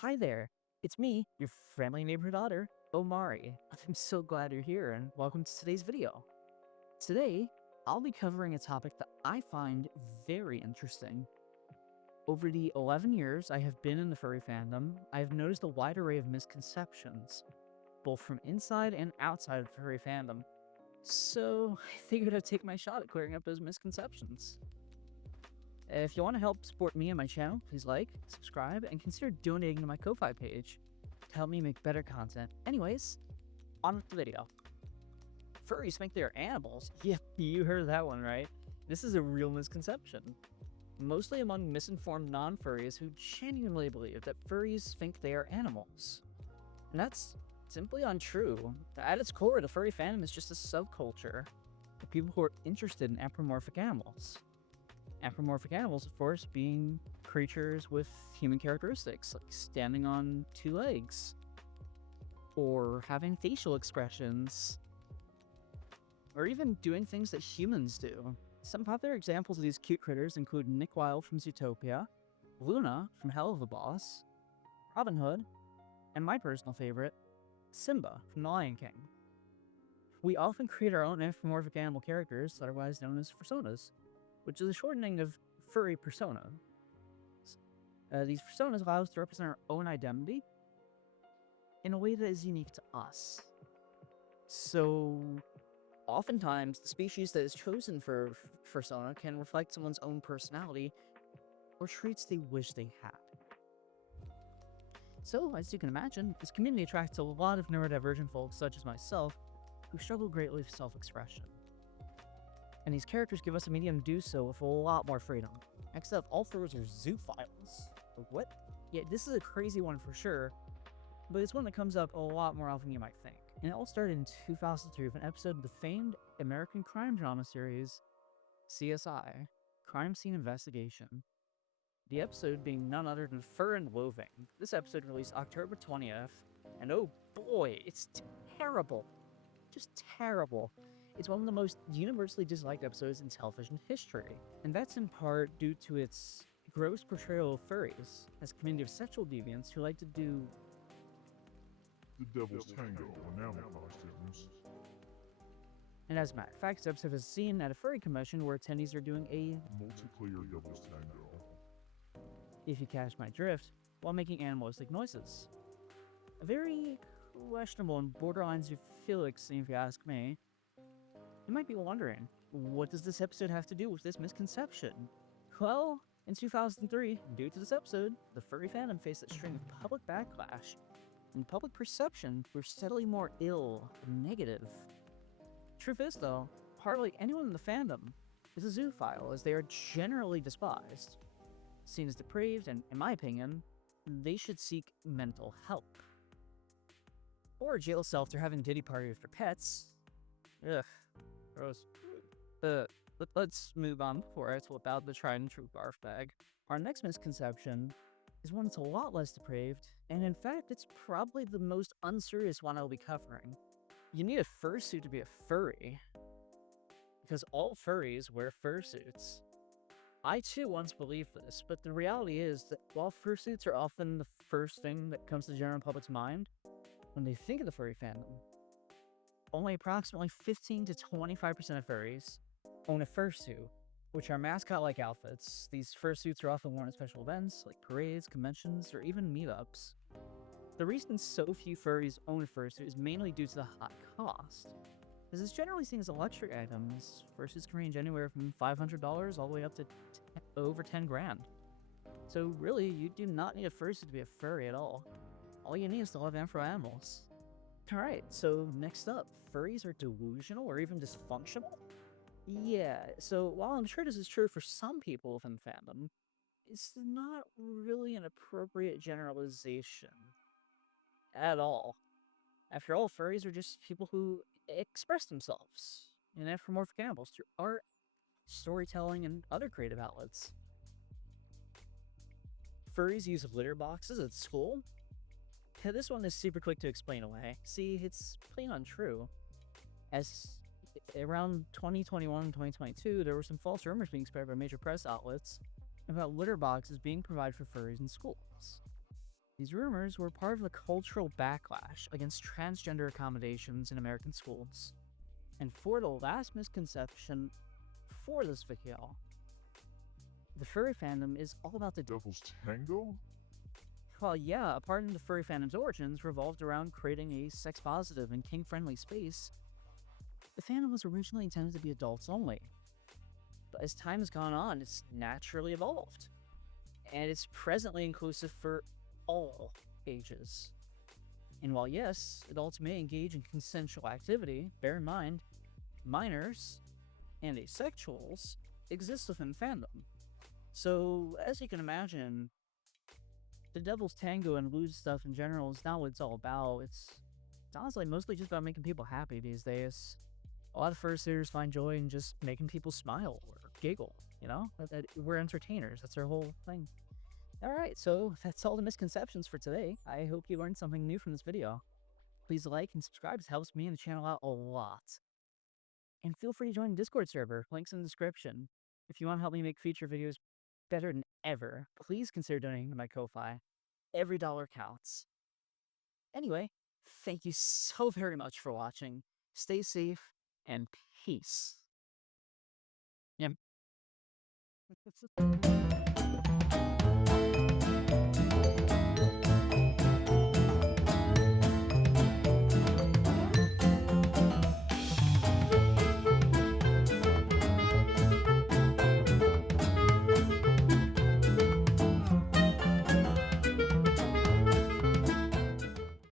Hi there, it's me, your friendly neighborhood otter, Omari. I'm so glad you're here and welcome to today's video. Today, I'll be covering a topic that I find very interesting. Over the 11 years I have been in the furry fandom, I have noticed a wide array of misconceptions, both from inside and outside of furry fandom. So I figured I'd take my shot at clearing up those misconceptions. If you want to help support me and my channel, please like, subscribe, and consider donating to my Ko-Fi page to help me make better content. Anyways, on with the video. Furries think they are animals. Yeah, you heard that one right. This is a real misconception. Mostly among misinformed non-furries who genuinely believe that furries think they are animals. And that's simply untrue. At its core, the furry fandom is just a subculture of people who are interested in anthropomorphic animals. Anthropomorphic animals, of course, being creatures with human characteristics, like standing on two legs, or having facial expressions, or even doing things that humans do. Some popular examples of these cute critters include Nick Wilde from Zootopia, Luna from Hell of a Boss, Robin Hood, and my personal favorite, Simba from The Lion King. We often create our own anthropomorphic animal characters, otherwise known as personas, which is a shortening of furry persona. These personas allow us to represent our own identity in a way that is unique to us. So, oftentimes, the species that is chosen for persona can reflect someone's own personality or traits they wish they had. So, as you can imagine, this community attracts a lot of neurodivergent folks such as myself who struggle greatly with self-expression. And these characters give us a medium to do so with a lot more freedom. Next up, all furries are zoophiles. What? Yeah, this is a crazy one for sure, but it's one that comes up a lot more often than you might think. And it all started in 2003 with an episode of the famed American crime drama series, CSI, Crime Scene Investigation. The episode being none other than Fur and Loathing. This episode released October 20th, and oh boy, it's terrible. Just terrible. It's one of the most universally disliked episodes in television history, and that's in part due to its gross portrayal of furries as a community of sexual deviants who like to do the devil's tango on animal costumes. And as a matter of fact, this episode is a scene at a furry convention where attendees are doing a multiplayer devil's tango, if you catch my drift, while making animalistic noises. A very questionable and borderline zoophilic scene if you ask me. You might be wondering, what does this episode have to do with this misconception? Well, in 2003, due to this episode, the furry fandom faced a string of public backlash, and public perception grew steadily more ill and negative. Truth is, though, hardly anyone in the fandom is a zoophile, as they are generally despised, seen as depraved, and, in my opinion, they should seek mental help. Or jail self they're having ditty party with their pets. Ugh, gross. Let's move on before I flip out the tried and true barf bag. Our next misconception is one that's a lot less depraved, and in fact, it's probably the most unserious one I'll be covering. You need a fursuit to be a furry, because all furries wear fursuits. I too once believed this, but the reality is that while fursuits are often the first thing that comes to the general public's mind when they think of the furry fandom, only approximately 15 to 25% of furries own a fursuit, which are mascot-like outfits. These fursuits are often worn at special events like parades, conventions, or even meetups. The reason so few furries own a fursuit is mainly due to the high cost, as it's generally seen as a luxury item, as fursuits can range anywhere from $500 all the way up to over 10 grand. So really, you do not need a fursuit to be a furry at all. All you need is to love anthro animals. Alright, so next up, furries are delusional or even dysfunctional? Yeah, so while I'm sure this is true for some people within fandom, it's not really an appropriate generalization at all. After all, furries are just people who express themselves in anthropomorphic animals through art, storytelling, and other creative outlets. Furries use litter boxes at school? Yeah, this one is super quick to explain away. See, it's plain untrue. As around 2021 and 2022, there were some false rumors being spread by major press outlets about litter boxes being provided for furries in schools. These rumors were part of the cultural backlash against transgender accommodations in American schools. And for the last misconception for this video, the furry fandom is all about the Devil's Tango? Well, yeah, a part of the furry fandom's origins revolved around creating a sex-positive and kink-friendly space. The fandom was originally intended to be adults only, but as time has gone on, it's naturally evolved, and it's presently inclusive for all ages. And while yes, adults may engage in consensual activity, bear in mind, minors and asexuals exist within fandom. So, as you can imagine, the Devil's Tango and lewd stuff in general is not what it's all about. It's honestly mostly just about making people happy these days. A lot of fursuiters find joy in just making people smile or giggle, you know? We're entertainers, that's our whole thing. Alright, so that's all the misconceptions for today. I hope you learned something new from this video. Please like and subscribe, it helps me and the channel out a lot. And feel free to join the Discord server, links in the description. If you want to help me make future videos better than ever, please consider donating to my Ko-Fi. Every dollar counts. Anyway, thank you so very much for watching. Stay safe, and peace. Yeah.